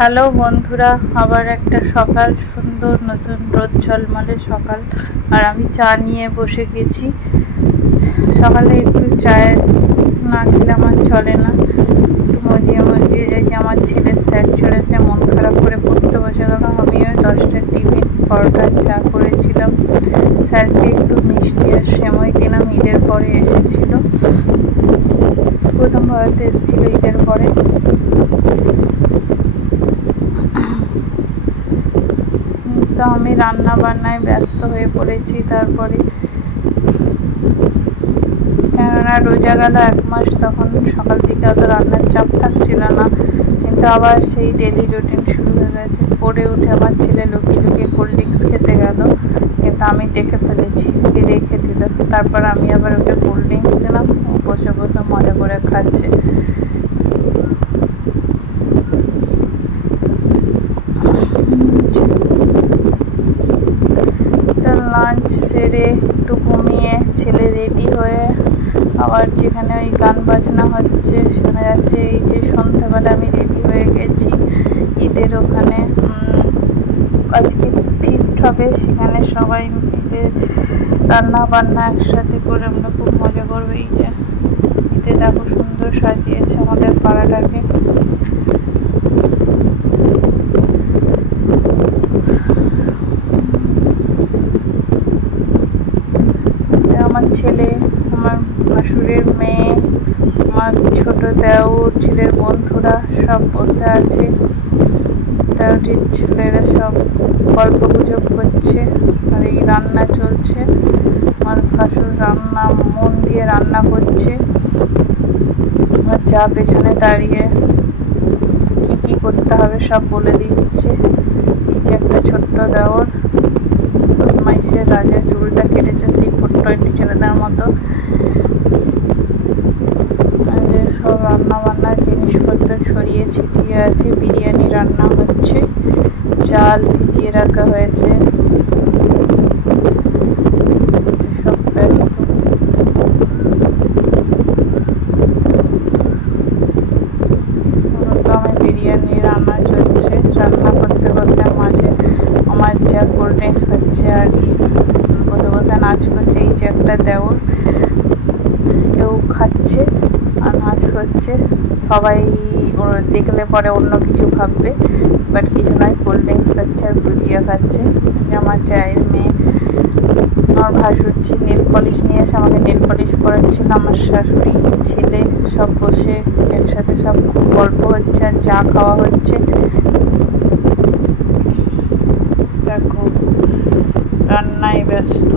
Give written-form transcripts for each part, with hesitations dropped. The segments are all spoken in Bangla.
হ্যালো বন্ধুরা, আবার একটা সকাল, সুন্দর নতুন রোদ ঝলমলে সকাল। আর আমি চা নিয়ে বসে গেছি। সকালে একটু চায়ের না খেলে আমার চলে না। একটু মজিয়ে এই যে আমার ছেলের স্যার চলেছে, মন খারাপ করে পড়তে বসে গেল। আমিও 10টার টিফিন পরোটার চা করেছিলাম। স্যারকে একটু মিষ্টি আর সেমই দিলাম। ঈদের পরে এসেছিল, প্রথম ভারতে এসেছিল ঈদের পরে। তো আমি রান্না বান্নায় ব্যস্ত হয়ে পড়েছি। তারপরে কেননা রোজা গেল 1 মাস, তখন সকাল থেকে অত রান্নার চাপ থাকছিল না, কিন্তু আবার সেই ডেলি রুটিন শুরু হয়ে গেছে। পড়ে উঠে আমার ছেলে লুকিয়ে লুকিয়ে কোল্ড ড্রিঙ্কস খেতে গেল, কিন্তু আমি দেখে ফেলেছি, রেখে দিল। তারপর আমি আবার ওকে কোল্ড ড্রিঙ্কস দিলাম, ও বসে বসে মজা করে খাচ্ছে। লাঞ্চ সেরে একটু ঘুমিয়ে ছেলে রেডি হয়ে আবার যেখানে ওই গান বাজনা হচ্ছে শোনা যাচ্ছে। এই যে সন্ধ্যাবেলা আমি রেডি হয়ে গেছি ঈদের ওখানে। আজকে ফিস্ট হবে, সেখানে সবাই মিলে রান্না বান্না একসাথে করে আমরা খুব মজা করবো। এই যে ঈদে দেখো সুন্দর সাজিয়েছে আমাদের পাড়াটাকে। আমার ছেলে, আমার ভাসুরের মেয়ে, আমার ছোট দেওর ছেলের বন্ধুরা সব বসে আছে। দেওরটির ছেলেরা সব গল্প গুজব করছে আর এই রান্না চলছে। আমার ভাসুর রান্না মন দিয়ে রান্না করছে। আমার যা পেছনে দাঁড়িয়ে কি কি করতে হবে সব বলে দিচ্ছে। এই যে একটা ছোট্ট দেওর মাইসের রাজা, চুলটা কেটেছে সেই ছোট্ট ছেলেদের মতো। সব রান্না বান্নার জিনিসপত্র ছড়িয়ে ছিটিয়ে আছে। বিরিয়ানি রান্না হচ্ছে, চাল ভিজিয়ে রাখা হয়েছে, সব ব্যস্ত। বিরিয়ানি রান্না চলছে। রান্না করতে করতে মাঝে আমার যা কোল্ড ড্রিঙ্কস খাচ্ছে আর বসে বসে নাচ করছে। এই যে একটা দেওর, কেউ খাচ্ছে আর নাচ করছে। সবাই দেখলে পরে অন্য কিছু ভাববে, বাট কিছু নয়, কোল্ড ড্রিঙ্কস খাচ্ছে আর ভুজিয়া খাচ্ছে। আমার চায়ের মেয়ে, আমার ভাসুরছি নেল পলিশ নিয়ে এসে আমাকে নেল পলিশ করাচ্ছিল। আমার শাশুড়ি, ছেলে সব বসে একসাথে সব খুব গল্প হচ্ছে আর চা খাওয়া হচ্ছে। দেখো রান্নায় ব্যস্ত,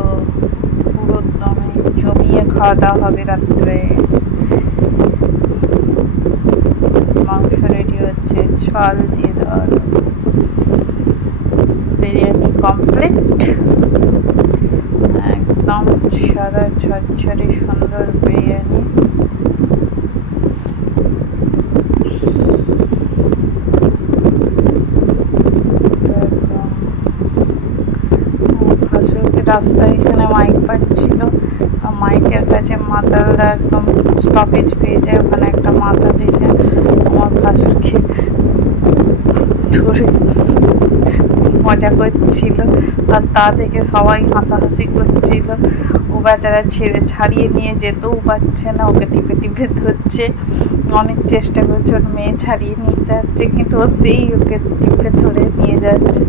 পুরো দমে জমিয়ে খাওয়া দাওয়া হবে রাত্রে। মাংস রেডি হচ্ছে, চাল দিয়ে দেওয়া, বিরিয়ানি কমপ্লিট। একদম সাদা ঝরঝরে সুন্দর বিরিয়ানি। রাস্তায় এখানে মাইক পাচ্ছিল, মাইকের কাছে মাতালরা একদম স্টপেজ পেয়ে যায়। ওখানে একটা মাতাল এসে আমার ভাসুরকে ধরে মজা করছিল, আর তা থেকে সবাই হাসাহাসি করছিল। ও বেচারা ছাড়িয়ে নিয়ে যেতেও পারছে না, ওকে টিপে টিপে ধরছে। অনেক চেষ্টা করছে ওর মেয়ে ছাড়িয়ে নিয়ে যাচ্ছে, কিন্তু ও সেই ওকে টিপে ধরে নিয়ে যাচ্ছে।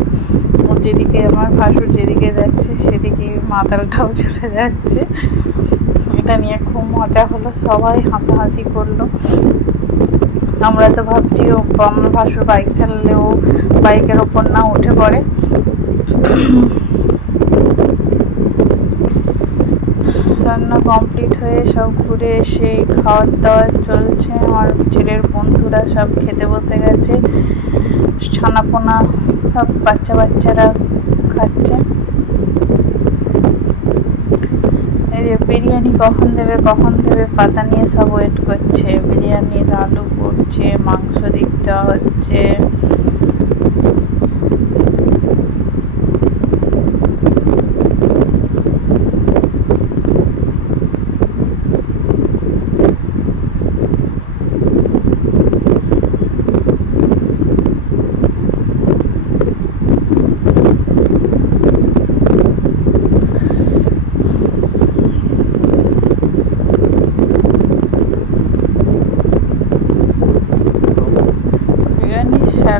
ও যেদিকে, আমার ভাসুর যেদিকে যাচ্ছে সেদিকে মাতালটাও চলে যাচ্ছে। এটা নিয়ে খুব মজা হলো, সবাই হাসাহাসি করলো। আমরা তো ভাবছি ও, আমার ভাসুর বাইক চালালে ও বাইকের ওপর না উঠে পড়ে। রান্না কমপ্লিট হয়ে সব ঘুরে এসে খাওয়ার দাওয়ার চলছে। আমার ছেলের বন্ধুরা সব খেতে বসে গেছে, ছানাপোনা সব বাচ্চারা খাচ্ছে। এই যে বিরিয়ানি কখন দেবে পাতা নিয়ে সব ওয়েট করছে। বিরিয়ানির আলু পড়ছে, মাংস দিতে হচ্ছে।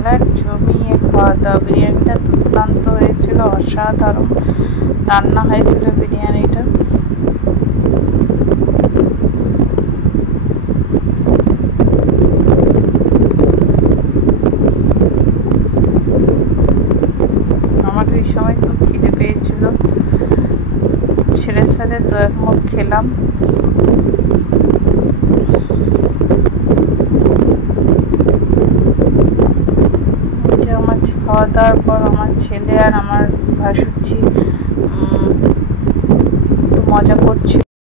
বেলা জমিয়ে খাওয়া দাওয়া। বিরিয়ানিটা দুর্দান্ত হয়েছিল, অসাধারণ রান্না হয়েছিল বিরিয়ানিটা। আমার ওই সময় খুব খিদে পেয়েছিল, ছেলের সাথে 2-1 মুঠ খেলাম। আমার খাওয়া দাওয়ার পর আমার ছেলে আর আমার ভাসুরজি